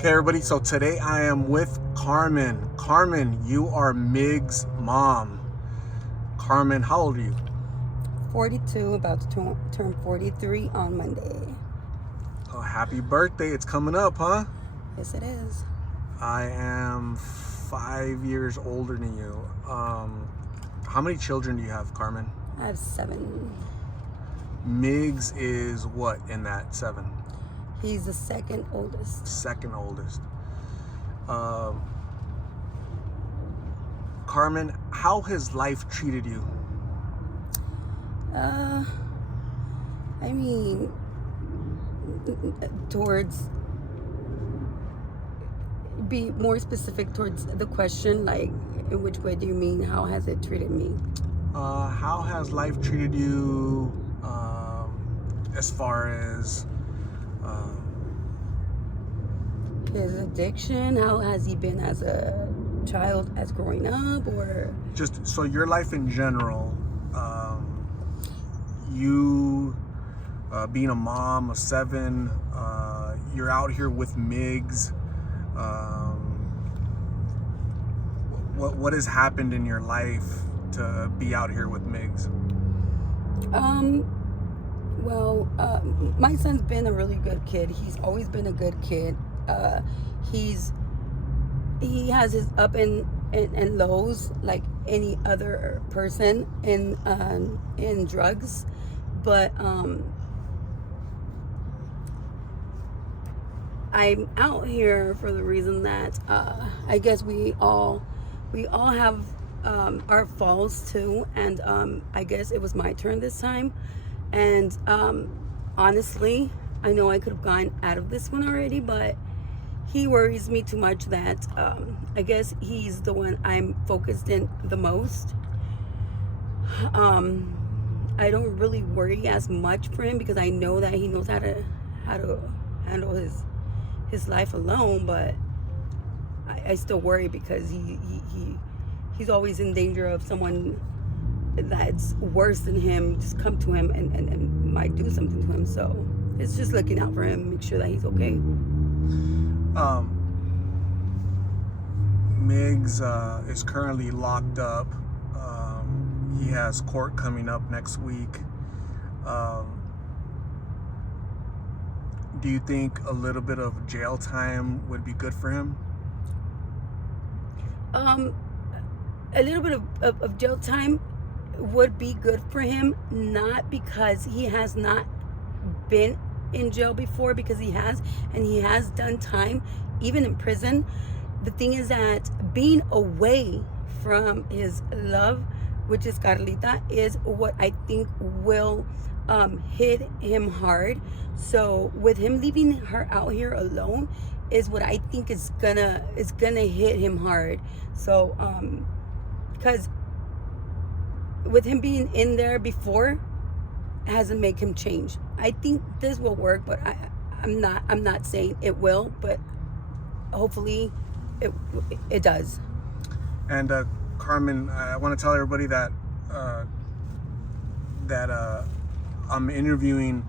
Okay, everybody, so today I am with Carmen. Carmen, you are Migs' mom. Carmen, how old are you? 42, about to turn 43 on Monday. Oh, happy birthday. It's coming up, huh? Yes, it is. I am 5 years older than you. How many children do you have, Carmen? I have 7. Migs is what in that 7? He's the second oldest. Second oldest. Carmen, how has life treated you? I mean, be more specific towards the question, like, in which way do you mean, how has it treated me? How has life treated you as far as His addiction, how has he been as a child, as growing up, or just so your life in general, you being a mom of 7, you're out here with Migs. What has happened in your life to be out here with Migs? Well, my son's been a really good kid. He's always been a good kid. He has his up and lows like any other person in drugs, but I'm out here for the reason that I guess we all have our falls too, and I guess it was my turn this time. And honestly, I know I could have gone out of this one already, but he worries me too much that I guess he's the one I'm focused in the most. I don't really worry as much for him because I know that he knows how to handle his life alone, but I still worry because he's always in danger of someone that's worse than him just come to him and might do something to him. So it's just looking out for him, make sure that he's okay. Migs is currently locked up. He has court coming up next week. Do you think a little bit of jail time would be good for him? A little bit of jail time would be good for him, not because he has not been in jail before, because he has, and he has done time even in prison. The thing is that being away from his love, which is Carlita, is what I think will hit him hard. So with him leaving her out here alone is what I think is gonna hit him hard. So because with him being in there before hasn't made him change. I think this will work, but I'm not saying it will, but hopefully it does. And Carmen, I want to tell everybody that I'm interviewing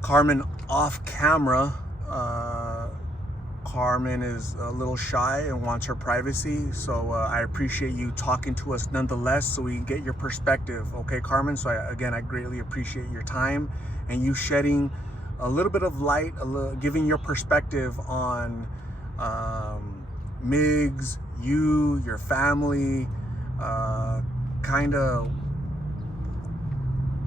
Carmen off camera. Carmen is a little shy and wants her privacy, so I appreciate you talking to us nonetheless so we can get your perspective. Okay, Carmen? So I greatly appreciate your time and you shedding a little bit of light, giving your perspective on Migs, you, your family, kind of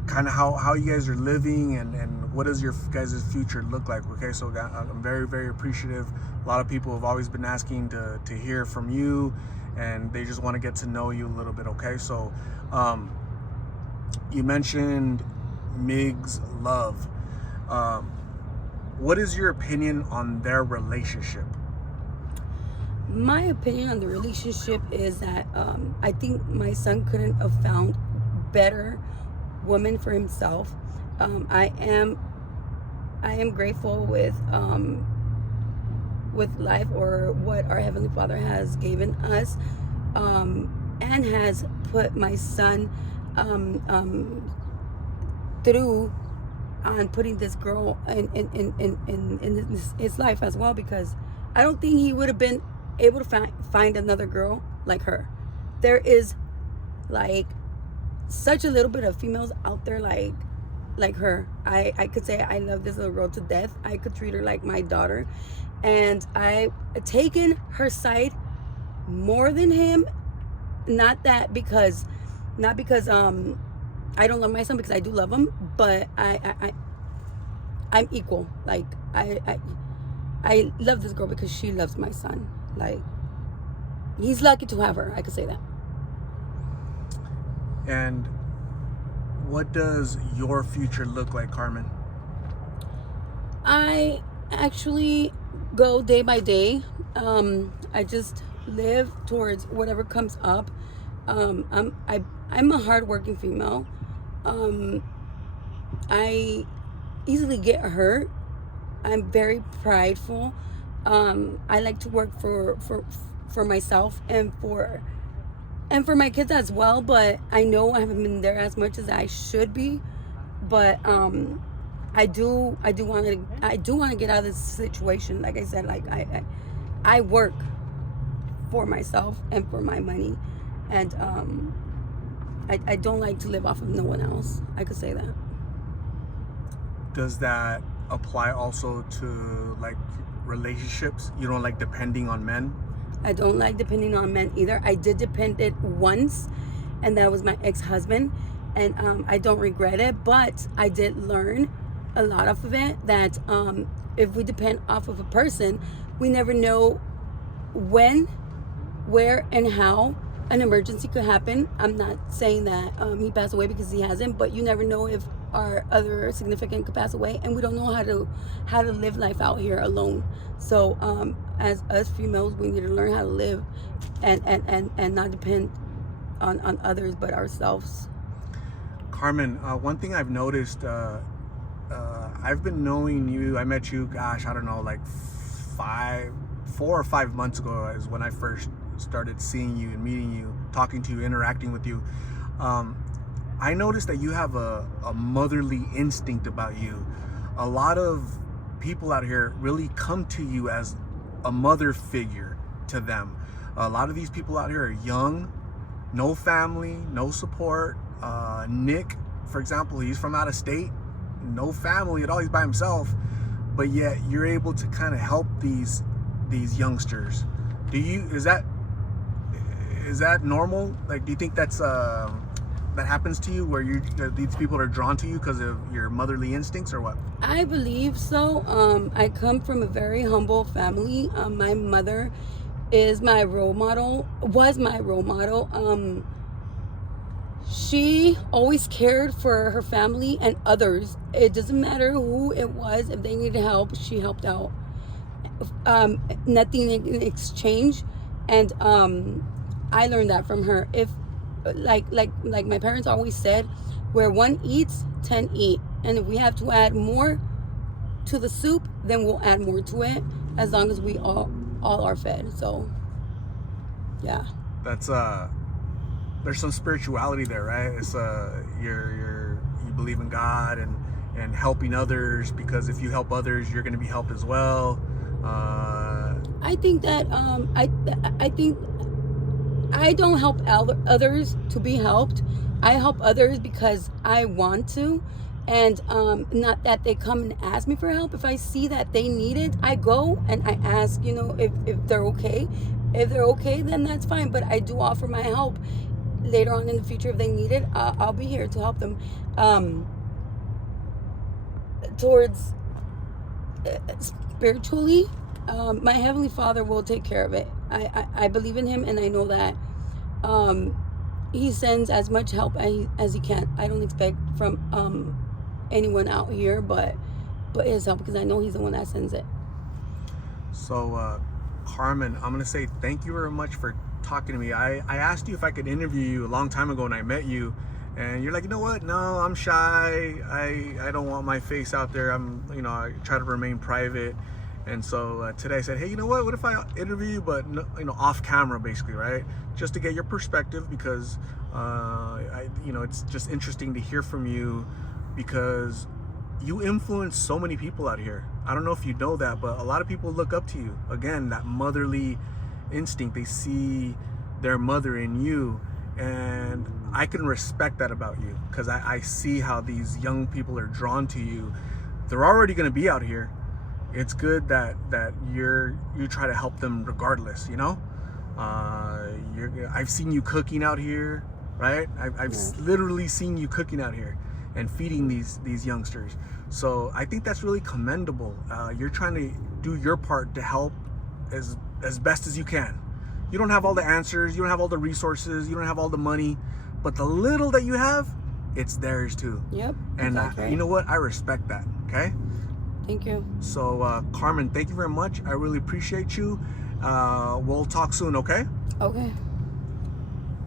how you guys are living and what does your guys' future look like. Okay, so I'm very, very appreciative. A lot of people have always been asking to hear from you and they just want to get to know you a little bit. Okay, so you mentioned Migs Love. What is your opinion on their relationship? My opinion on the relationship is that I think my son couldn't have found better woman for himself. I am grateful with life, or what our Heavenly Father has given us, and has put my son through on putting this girl in his life as well, because I don't think he would have been able to find another girl like her. There is like such a little bit of females out there like her. I could say I love this little girl to death. I could treat her like my daughter, and I've taken her side more than him. Not because I don't love my son, because I do love him, but I'm equal. Like I love this girl because she loves my son. Like, he's lucky to have her. I could say that. And what does your future look like, Carmen? I actually go day by day. I just live towards whatever comes up. I'm a hardworking female. I easily get hurt. I'm very prideful. I like to work for myself and for my kids as well, but I know I haven't been there as much as I should be. But I do want to get out of this situation. Like I said, like I work for myself and for my money, and I don't like to live off of no one else. I could say that. Does that apply also to like relationships? You don't like depending on men? I don't like depending on men either. I did depend it once, and that was my ex-husband, and I don't regret it, but I did learn a lot of it, that if we depend off of a person, we never know when, where, and how an emergency could happen. I'm not saying that he passed away, because he hasn't, but you never know if our other significant could pass away, and we don't know how to live life out here alone. So as us females, we need to learn how to live and not depend on others but ourselves. Carmen, one thing I've noticed, I've been knowing you. I met you, gosh, I don't know, like 4 or 5 months ago is when I first started seeing you and meeting you, talking to you, interacting with you. I noticed that you have a motherly instinct about you. A lot of people out here really come to you as a mother figure to them. A lot of these people out here are young, no family, no support. Nick, for example, he's from out of state, no family at all, he's by himself, but yet you're able to kind of help these youngsters. Is that normal? Like, do you think that's that happens to you, where these people are drawn to you because of your motherly instincts, or what? I believe so. I come from a very humble family. My mother is my role model, was my role model. She always cared for her family and others. It doesn't matter who it was. If they needed help, she helped out. Nothing in exchange. And I learned that from her. If like my parents always said, where one eats, 10 eat. And if we have to add more to the soup, then we'll add more to it, as long as we all are fed. So yeah, that's there's some spirituality there, right? It's you believe in God and helping others, because if you help others, you're going to be helped as well. I think that I think I don't help others to be helped. I help others because I want to, and not that they come and ask me for help. If I see that they need it, I go and I ask, if they're okay. If they're okay, then that's fine. But I do offer my help later on in the future. If they need it, I'll be here to help them. Towards spiritually, my Heavenly Father will take care of it. I believe in Him, and I know that He sends as much help as He can. I don't expect from anyone out here but His help, because I know He's the one that sends it. So Carmen, I'm gonna say thank you very much for talking to me. I asked you if I could interview you a long time ago when I met you, and you're like, you know what, no, I'm shy, I don't want my face out there, I try to remain private. And so today I said, hey, you know what if I interview you, but off camera, basically, right? Just to get your perspective, because it's just interesting to hear from you, because you influence so many people out here. I don't know if you know that, but a lot of people look up to you. Again, that motherly instinct. They see their mother in you, and I can respect that about you, because I see how these young people are drawn to you. They're already going to be out here. It's good that you try to help them regardless, you know. I've seen you cooking out here, right? I've literally seen you cooking out here and feeding these youngsters. So I think that's really commendable. You're trying to do your part to help as best as you can. You don't have all the answers, you don't have all the resources, you don't have all the money, but the little that you have, it's theirs too. Yep. And exactly. You know what? I respect that. Okay. Thank you. So Carmen, thank you very much. I really appreciate you. We'll talk soon. Okay. Okay.